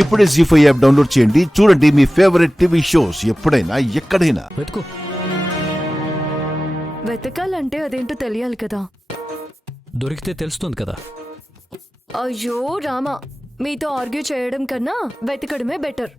ఇప్పుడే జీ5 app download చేయండి. చూడండి మీ ఫేవరెట్ టీవీ షోస్ ఎప్పుడైనా ఎక్కడైనా. వెతకాలంటే అదేంటో తెలియాలి కదా. దొరికితే తెలుస్తుంది కదా. అయ్యో రామా, మీతో ఆర్గ్యూ చేయడం కన్నా వెతకడమే బెటర్.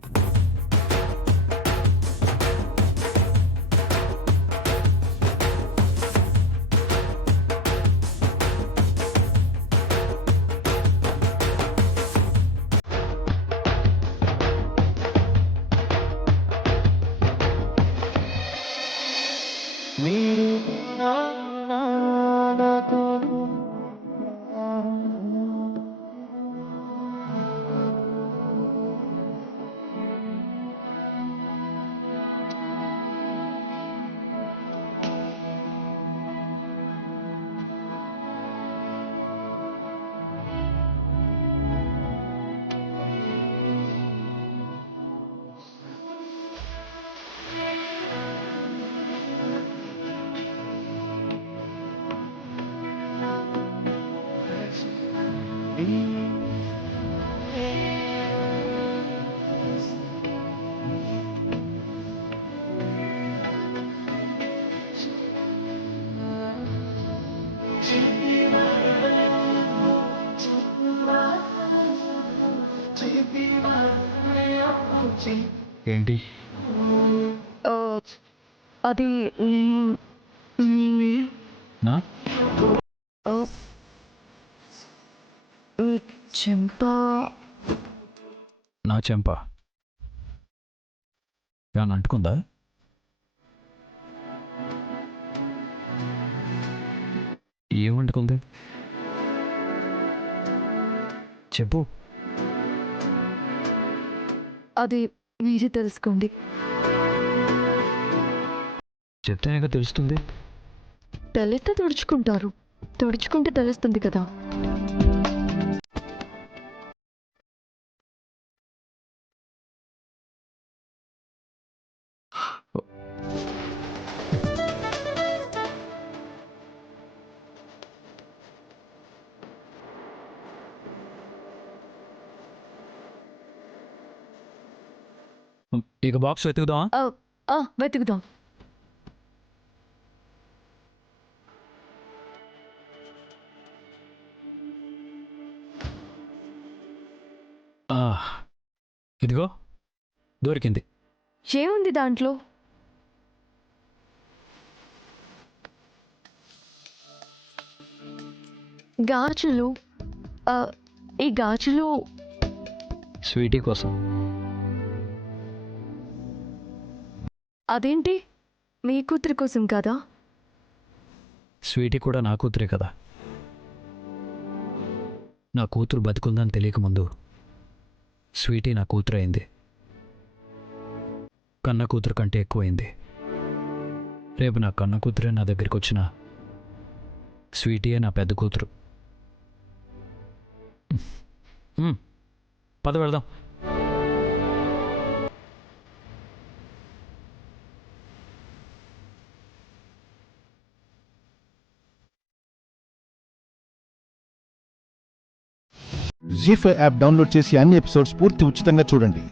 ఏంటి అది నా చెంప. నా చెంప ఏమన్నా అంటుకుందా? ఏమంటుకుంది చెప్పు. అది మీరే తెలుసుకోండి. చెప్తేనే తెలుస్తుంది. తెలిస్తే తుడుచుకుంటారు, తుడుచుకుంటే తెలుస్తుంది కదా. ఇక బాక్స్ వెతుకుదామా? వెతుకుదాం. ఇదిగో దొరికింది. ఏముంది దాంట్లో? గాజులు. ఈ గాజులు స్వీటీ కోసం. అదేంటి, మీ కూతురి కోసం కదా? స్వీటీ కూడా నా కూతురే కదా. నా కూతురు బతుకుందని తెలియకముందు స్వీటీ నా కూతురు అయింది. కన్న కూతురు కంటే ఎక్కువైంది. రేపు నా కన్న కూతురే నా దగ్గరికి వచ్చిన స్వీటీయే నా పెద్ద కూతురు. పద వెళదాం. జీ5 యాప్ డౌన్లోడ్ చేసి అన్ని ఎపిసోడ్స్ పూర్తి ఉచితంగా చూడండి.